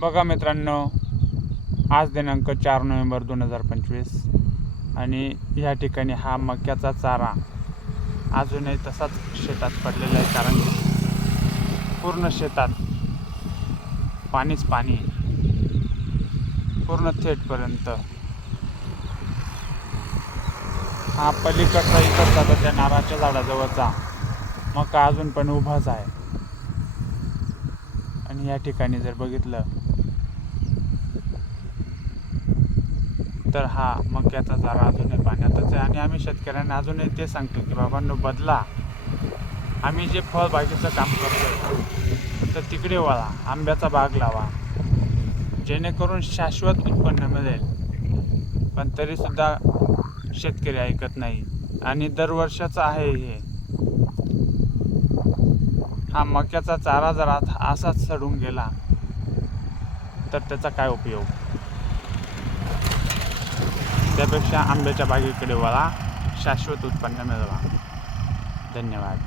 बघा मित्रांनो, आज दिनांक 4 नोव्हेंबर 2025 आणि या ठिकाणी हा मक्याचा चारा अजूनही तसाच शेतात पडलेला आहे, कारण पूर्ण शेतात पाणीच पाणी, पूर्ण थेटपर्यंत. हा पलीकडचा इकडचा तर त्या नारळाच्या झाडाजवळचा मका अजून पण उभाच आहे. आणि या ठिकाणी जर बघितलं तर हा मक्याचा चारा अजूनही पाण्यातच आहे. आणि आम्ही शेतकऱ्यांना अजूनही ते सांगतो की बाबांनो, बदला. आम्ही जे फळबागेचं काम करतो तर तिकडे वळा, आंब्याचा बाग लावा, जेणेकरून शाश्वत उत्पन्न मिळेल. पण तरीसुद्धा शेतकरी ऐकत नाही आणि दरवर्षाचं आहे हे. हा मक्याचा चारा जर असाच सडून गेला तर त्याचा काय उपयोग? त्यापेक्षा आंब्याच्या बागेकडे वळा, शाश्वत उत्पन्न मिळवा. धन्यवाद.